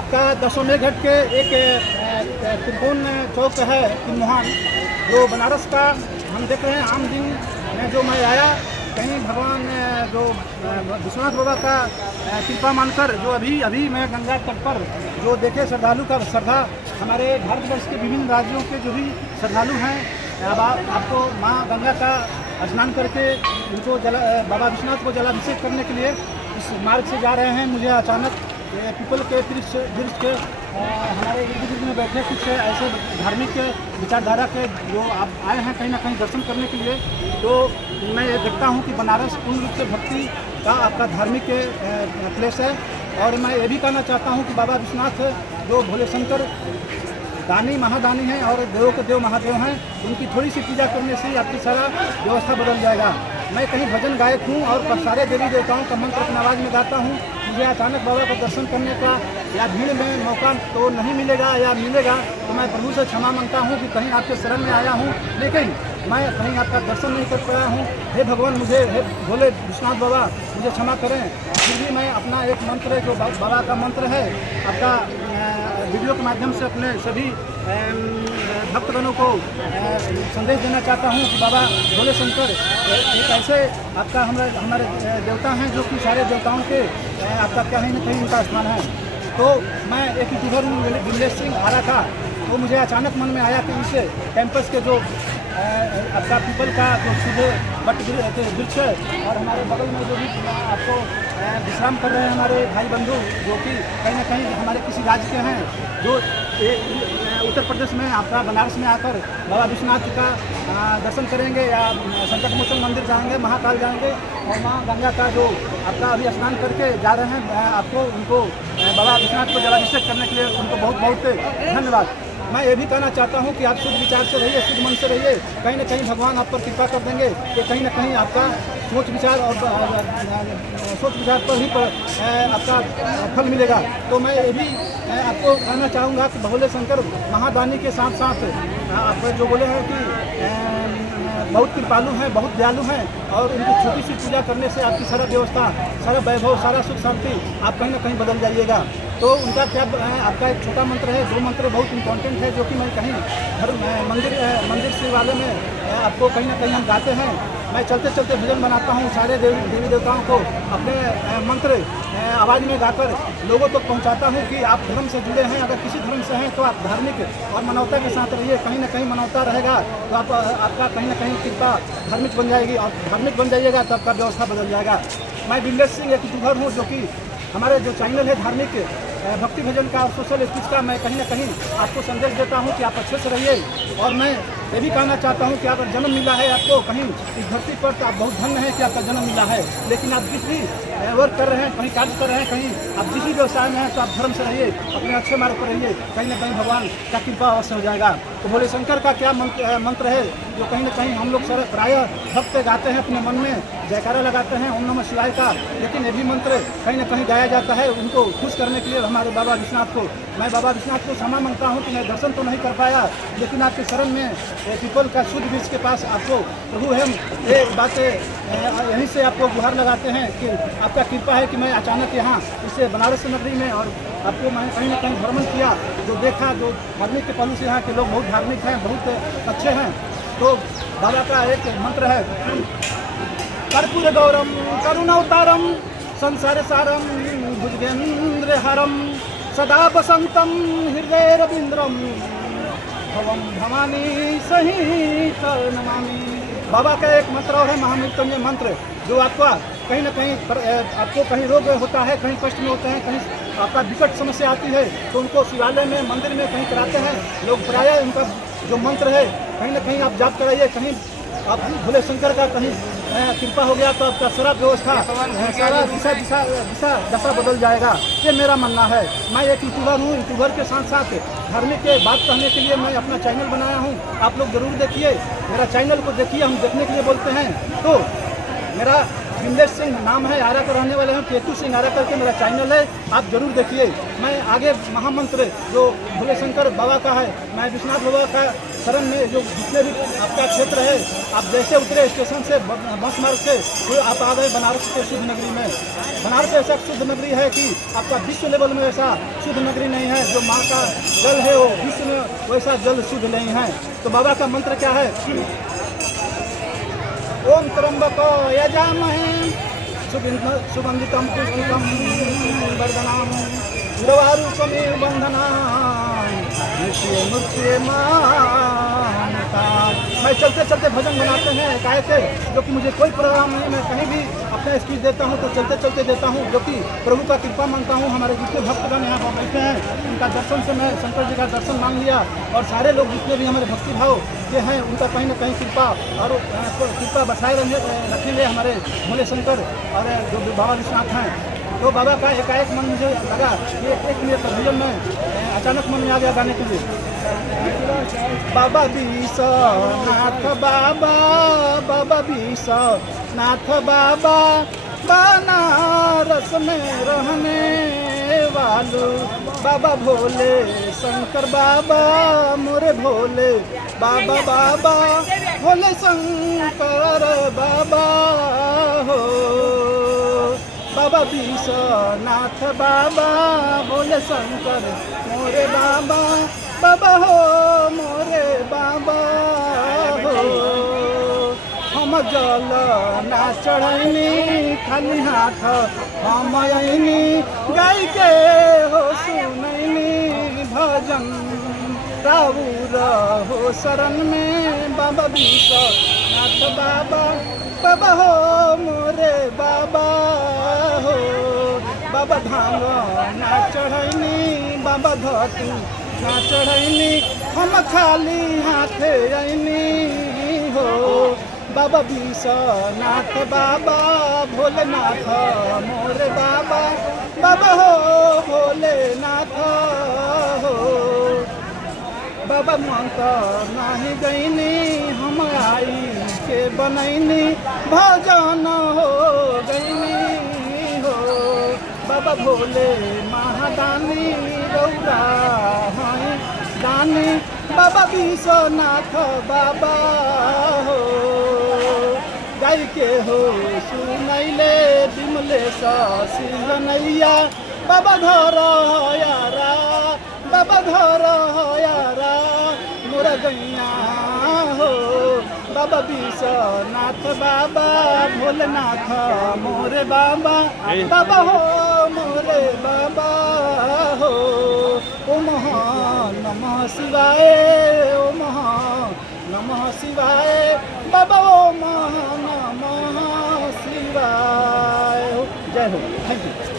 आपका दशों घाट के एक त्रिकोण चौक है तिमुहान, जो बनारस का हम देख रहे हैं। आम दिन में जो मैं आया, कहीं भगवान जो विश्वनाथ बाबा का कृपा मानकर जो अभी मैं गंगा तट पर जो देखे श्रद्धालु का श्रद्धा, हमारे भारतवर्ष के विभिन्न राज्यों के जो भी श्रद्धालु हैं, अब आपको माँ गंगा का स्नान करके उनको बाबा विश्वनाथ को जलाभिषेक करने के लिए इस मार्ग से जा रहे हैं। मुझे अचानक पीपल के वृक्ष के हमारे इर्द गिर्द में बैठे कुछ ऐसे धार्मिक विचारधारा के जो आप आए हैं कहीं ना कहीं दर्शन करने के लिए, तो मैं ये देखता हूँ कि बनारस पूर्ण रूप से भक्ति का आपका धार्मिक प्लेस है। और मैं ये भी कहना चाहता हूँ कि बाबा विश्वनाथ जो भोले शंकर दानी महादानी हैं और देवों के देव महादेव हैं, उनकी थोड़ी सी पूजा करने से आपकी सारा व्यवस्था बदल जाएगा। मैं कहीं भजन गायक हूँ और सारे देवी देवताओं का मंत्र अपनी आवाज़ में गाता हूँ। मुझे अचानक बाबा का दर्शन करने का या भीड़ में मौका तो नहीं मिलेगा, या मिलेगा तो मैं प्रभु से क्षमा मांगता हूँ कि कहीं आपके शरण में आया हूँ, लेकिन मैं कहीं आपका दर्शन नहीं कर पाया हूँ। हे भगवान, मुझे हे भोले विश्वनाथ बाबा मुझे क्षमा करें। फिर भी मैं अपना एक मंत्र है जो बाबा का मंत्र है, आपका वीडियो के माध्यम से अपने सभी भक्तगणों को संदेश देना चाहता हूँ कि बाबा भोले शंकर एक ऐसे आपका हमारे देवता हैं जो कि सारे देवताओं के आपका कहीं न कहीं उनका स्थान है। तो मैं एक यूट्यूबर हूँ विमलेश सिंह आरा का, तो मुझे अचानक मन में आया कि इस कैंपस के जो आपका पीपल का जो सीधे बट वृक्ष है और हमारे बगल में जो भी आपको विश्राम कर रहे हैं हमारे भाई बंधु, जो कि कहीं ना कहीं हमारे किसी राज्य के हैं, जो उत्तर प्रदेश में आपका बनारस में आकर बाबा विश्वनाथ का दर्शन करेंगे या संकट मोचन मंदिर जाएंगे, महाकाल जाएंगे और माँ गंगा का जो आपका अभी स्नान करके जा रहे हैं, आपको उनको बाबा विश्वनाथ को जलाभिषेक करने के लिए उनको बहुत बहुत धन्यवाद। मैं ये भी कहना चाहता हूँ कि आप शुद्ध विचार से रहिए, शुद्ध मन से रहिए, कहीं ना कहीं भगवान आप पर कृपा कर देंगे कि कहीं ना कहीं आपका सोच विचार पर ही आपका फल मिलेगा। तो मैं ये भी आपको कहना चाहूँगा कि भोले शंकर महादानी के साथ साथ आप जो बोले हैं कि बहुत कृपालु हैं, बहुत दयालु हैं और उनकी छोटी सी पूजा करने से आपकी सारा व्यवस्था, सारा वैभव, सारा सुख शांति आप कहीं ना कहीं बदल जाइएगा। तो उनका क्या आपका एक छोटा मंत्र है, दो मंत्र बहुत इंपॉर्टेंट है जो कि मैं कहीं मंदिर से वाले में आपको कहीं ना कहीं हम गाते हैं। मैं चलते चलते भजन बनाता हूँ, सारे देवी देवताओं को अपने मंत्र आवाज़ में गाकर लोगों तक पहुँचाता हूँ कि आप धर्म से जुड़े हैं, अगर किसी धर्म से हैं तो आप धार्मिक और मानवता के साथ रहिए। कहीं ना कहीं मानवता रहेगा तो आपका कहीं ना कहीं कृपा धार्मिक बन जाएगी और धार्मिक बन जाइएगा तो आपका व्यवस्था बदल जाएगा। मैं विमलेश सिंह एक यूट्यूबर हूँ जो कि हमारे जो चैनल है धार्मिक भक्ति भजन का और सोशल स्पीच का, मैं कहीं ना कहीं आपको संदेश देता हूं कि आप अच्छे से रहिए। और मैं ये भी कहना चाहता हूं कि अगर जन्म मिला है आपको कहीं इस धरती पर तो आप बहुत धन्य है कि आपका जन्म मिला है, लेकिन आप जिस भी वर्क कर रहे हैं, कहीं कार्य कर रहे हैं, कहीं आप जिस भी व्यवसाय में हैं तो आप धर्म से रहिए, अपने अच्छे मार्ग पर रहिए, कहीं ना कहीं भगवान का कृपा अवश्य हो जाएगा। तो भोले शंकर का क्या मंत्र है जो कहीं ना कहीं हम लोग प्रायः भक्त गाते हैं, अपने मन में जयकारा लगाते हैं ओम नमः शिवाय का, लेकिन ये भी मंत्र कहीं ना कहीं गाया जाता है उनको खुश करने के लिए हमारे बाबा विश्वनाथ को। मैं बाबा विश्वनाथ को क्षमा मांगता हूँ कि मैं दर्शन तो नहीं कर पाया, लेकिन आपके शरण में पीपल का शुद्ध वृक्ष के पास आपको प्रभु हम ये बातें यहीं से आपको गुहार लगाते हैं कि आपका कृपा है कि मैं अचानक यहाँ इससे बनारस नगरी में और आपको मैं कहीं ना कहीं भ्रमण किया, जो देखा, जो धार्मिक के पहलू से यहाँ के लोग बहुत धार्मिक हैं, बहुत अच्छे हैं। तो बाबा का एक मंत्र है, कर्पूर गौरम करुणावतारम संसार सारम भुजगेंद्र हरम सदा बसंतम हृदय रविंद्रम भवम भवानी सहित नमामि। बाबा का एक मंत्र और है महामृत्युंजय मंत्र, जो आपका कहीं ना कहीं आपको कहीं रोग होता है, कहीं कष्ट में होते हैं, कहीं आपका विकट समस्या आती है तो उनको शिवालय में, मंदिर में कहीं कराते हैं लोग। प्रायः उनका जो मंत्र है कहीं ना कहीं आप जाप कराइए, कहीं आप भोले शंकर का कहीं कृपा हो गया तो आपका सारा व्यवस्था, सारा दशा बदल जाएगा। ये मेरा मानना है। मैं एक यूट्यूबर हूँ, यूट्यूबर के साथ साथ धर्म के बात कहने के लिए मैं अपना चैनल बनाया हूँ। आप लोग जरूर देखिए, मेरा चैनल को देखिए, हम देखने के लिए बोलते हैं। तो मेरा बिंदेश सिंह नाम है, आरा का रहने वाले हैं। केतु सिंह आरा करके मेरा चैनल है, आप जरूर देखिए। मैं आगे महामंत्र जो भोले शंकर बाबा का है, मैं विश्वनाथ बाबा का शरण में जो जितने भी आपका क्षेत्र है, आप जैसे उतरे स्टेशन से बस मार्ग से तो आप आ गए बनारस के शुद्ध नगरी में। बनारस ऐसा शुद्ध नगरी है कि आपका विश्व लेवल में ऐसा शुद्ध नगरी नहीं है। जो माँ का जल है वो विश्व में वैसा जल शुद्ध नहीं है। तो बाबा का मंत्र क्या है? ओम त्र्यंबको यजामहे सुगंधितम पुष्टिकम वर्धनाम उर्वारुकमेव बंधनाम मैं चलते चलते भजन बनाते हैं एकाएक, जो कि मुझे कोई प्रोग्राम नहीं, मैं कहीं भी अपना स्पीच देता हूँ तो चलते चलते देता हूँ, जो कि प्रभु का कृपा मांगता हूँ। हमारे जितने भक्तगण यहाँ पर बैठे हैं उनका दर्शन से मैं शंकर जी का दर्शन मांग लिया, और सारे लोग जितने भी हमारे भक्ति भाव के हैं उनका कहीं ना कहीं कृपा और कृपा बचाए रखेंगे हमारे भोले शंकर और जो बाबा विश्वनाथ हैं। तो बाबा का एकाएक मन मुझे लगा कि एक मिनट का भजन में अचानक मन में आ गया गाने के लिए। बाबा विश्वनाथ बाबा, बाबा विश्वनाथ बाबा, बनारस में रहने वालो बाबा भोले शंकर बाबा, मोरे भोले बाबा, बाबा भोले शंकर बाबा हो। बाबा विश्वनाथ बाबा, भोले शंकर मोरे बाबा, बाबा हो मोरे बाबा हो। हम जल ना चढ़ैनी खाली हाथ हम अइनी, गाय के हो सुनैनी भजन राउर हो शरण में। बाबा विश्वनाथ बाबा, बाबा हो मोरे बाबा हो। बाबा धाम ना चढ़ैनी, बाबा धतू ना चढ़ैनी, हम खाली हाथे अइनी हो। बाबा विश्वनाथ बाबा, भोलेनाथ मोरे बाबा, बाबा हो भोलेनाथ हो। बाबा मंत्र नाही गईनी, हम आई के बनैनी भजन हो गईनी हो। बाबा भोले महादानी रौरा हैं दानी, बाबा विश्वनाथ बाबा हो। गाय के हो सुनैले विमलेश सिंगनैया, बाबा धर यारा, बाबा धर यारा मोरा गैया हो। बाबा विश्वनाथ बाबा, भोलेनाथ मोरे बाबा, बाबा हो मोरे बाबा हो। ओम नमः शिवाय, ओम नमः शिवाय, बाबा ओम नमः शिवाय। जय हो, थैंक यू।